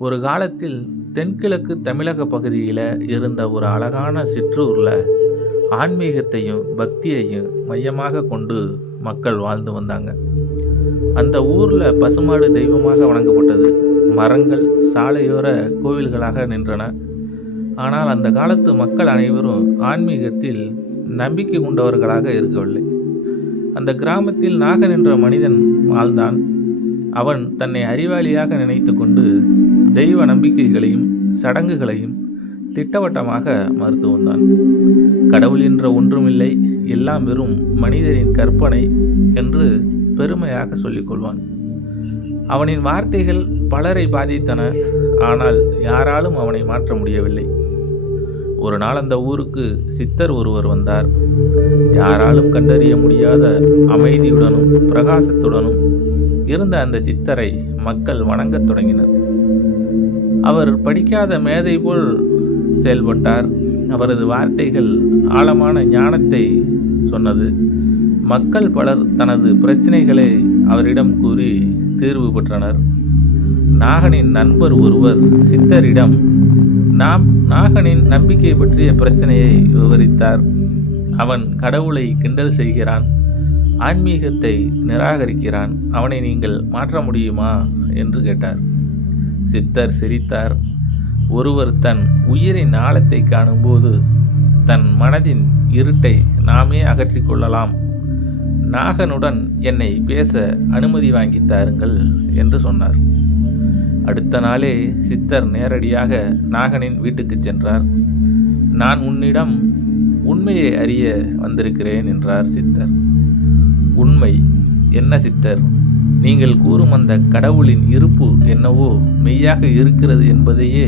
ஒரு காலத்தில் தென்கிழக்கு தமிழக பகுதியில் இருந்த ஒரு அழகான சிற்றூரில் ஆன்மீகத்தையும் பக்தியையும் மையமாக கொண்டு மக்கள் வாழ்ந்து வந்தாங்க. அந்த ஊரில் பசுமாடு தெய்வமாக வணங்கப்பட்டது. மரங்கள் சாலையோர கோவில்களாக நின்றன. ஆனால் அந்த காலத்து மக்கள் அனைவரும் ஆன்மீகத்தில் நம்பிக்கை கொண்டவர்களாக இருக்கவில்லை. அந்த கிராமத்தில் நாகன் என்ற மனிதன் வாழ்ந்தான். அவன் தன்னை அறிவாளியாக நினைத்து கொண்டு தெய்வ நம்பிக்கைகளையும் சடங்குகளையும் திட்டவட்டமாக மறுத்து வந்தான். கடவுள் என்ற ஒன்றுமில்லை, எல்லாம் வெறும் மனிதரின் கற்பனை என்று பெருமையாக சொல்லிக்கொள்வான். அவனின் வார்த்தைகள் பலரை பாதித்தன. ஆனால் யாராலும் அவனை மாற்ற முடியவில்லை. ஒரு நாள் அந்த ஊருக்கு சித்தர் ஒருவர் வந்தார். யாராலும் கண்டறிய முடியாத அமைதியுடனும் பிரகாசத்துடனும் இருந்த அந்த சித்தரை மக்கள் வணங்கத் தொடங்கினர். அவர் படிக்காத மேதை போல் செயல்பட்டார். அவரது வார்த்தைகள் ஆழமான ஞானத்தை சொன்னது. மக்கள் பலர் தனது பிரச்சனைகளை அவரிடம் கூறி தீர்வு பெற்றனர். நாகனின் நண்பர் ஒருவர் சித்தரிடம் நாகனின் நம்பிக்கை பற்றிய பிரச்சனையை விவரித்தார். அவன் கடவுளை கிண்டல் செய்கிறான், ஆன்மீகத்தை நிராகரிக்கிறான், அவனை நீங்கள் மாற்ற முடியுமா என்று கேட்டார். சித்தர் சிரித்தார். ஒருவர் தன் உயிரின் ஆழத்தை காணும்போது தன் மனதின் இருட்டை நாமே அகற்றிக் கொள்ளலாம். நாகனுடன் என்னை பேச அனுமதி வாங்கி தாருங்கள் என்று சொன்னார். அடுத்த நாளே சித்தர் நேரடியாக நாகனின் வீட்டுக்கு சென்றார். நான் உன்னிடம் உண்மையை அறிய வந்திருக்கிறேன் என்றார் சித்தர். உண்மை என்ன சித்தர்? நீங்கள் கூறும் அந்த கடவுளின் இருப்பு என்னவோ மெய்யாக இருக்கிறது என்பதையே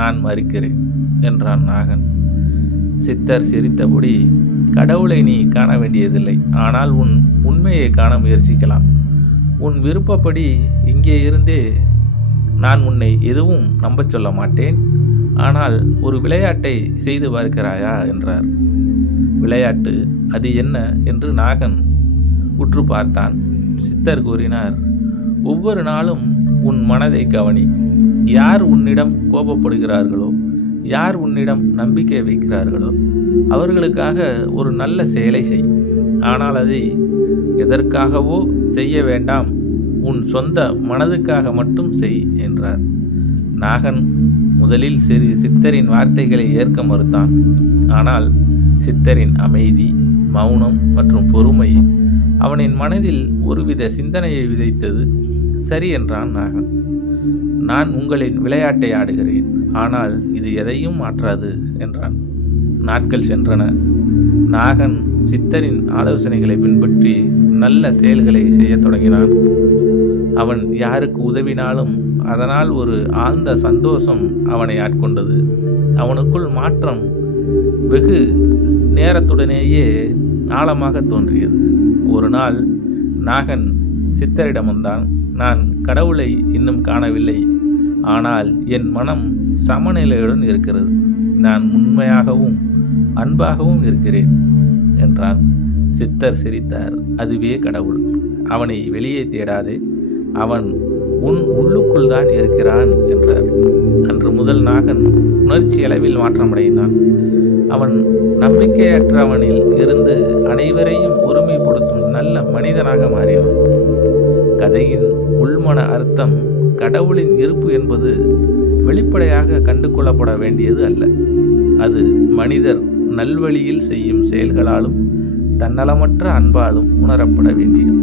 நான் மறுக்கிறேன் என்றான் நாகன். சித்தர் சிரித்தபடி, கடவுளை நீ காண வேண்டியதில்லை, ஆனால் உன் உண்மையை காண முயற்சிக்கலாம். உன் விருப்பப்படி இங்கே இருந்தே நான் உன்னை எதுவும் நம்பச் சொல்ல மாட்டேன். ஆனால் ஒரு விளையாட்டை செய்து பார்க்கிறாயா என்றார். விளையாட்டு? அது என்ன என்று நாகன் உற்று பார்த்தான். சித்தர் கூறினார், ஒவ்வொரு நாளும் உன் மனதை கவனி. யார் உன்னிடம் கோபப்படுகிறார்களோ, யார் உன்னிடம் நம்பிக்கை வைக்கிறார்களோ அவர்களுக்காக ஒரு நல்ல செயலை செய். ஆனால் அதை எதற்காகவோ செய்ய வேண்டாம், உன் சொந்த மனதுக்காக மட்டும் செய் என்றார். நாகன் முதலில் சித்தரின் வார்த்தைகளை ஏற்க மறுத்தான். ஆனால் சித்தரின் அமைதி, மௌனம் மற்றும் பொறுமை அவனின் மனதில் ஒருவித சிந்தனையை விதைத்தது. சரி என்றான் நாகன். நான் உங்களின் விளையாட்டை ஆடுகிறேன், ஆனால் இது எதையும் மாற்றாது என்றான். நாட்கள் சென்றன. நாகன் சித்தரின் ஆலோசனைகளை பின்பற்றி நல்ல செயல்களை செய்ய தொடங்கினான். அவன் யாருக்கு உதவினாலும் அதனால் ஒரு ஆழ்ந்த சந்தோஷம் அவனை ஆட்கொண்டது. அவனுக்குள் மாற்றம் வெகு நேரத்துடனேயே ஆழமாக தோன்றியது. ஒரு நாள் நாகன் சித்தரிடம் வந்தான். நான் கடவுளை இன்னும் காணவில்லை, ஆனால் என் மனம் சமநிலையுடன் இருக்கிறது. நான் உண்மையாகவும் அன்பாகவும் இருக்கிறேன் என்றான். சித்தர் சிரித்தார். அதுவே கடவுள். அவனை வெளியே தேடாதே, அவன் உன் உள்ளுக்குள் தான் இருக்கிறான் என்றார். அன்று முதல் நாகன் உணர்ச்சி அளவில் மாற்றமடைந்தான். அவன் நம்பிக்கையற்றவனில் இருந்து அனைவரையும் ஒருமைப்படுத்தும் நல்ல மனிதனாக மாறினான். கதையின் உள்மன அர்த்தம், கடவுளின் இருப்பு என்பது வெளிப்படையாக கண்டு கொள்ளப்பட வேண்டியது அல்ல. அது மனிதர் நல்வழியில் செய்யும் செயல்களாலும் தன்னலமற்ற அன்பாலும் உணரப்பட வேண்டியது.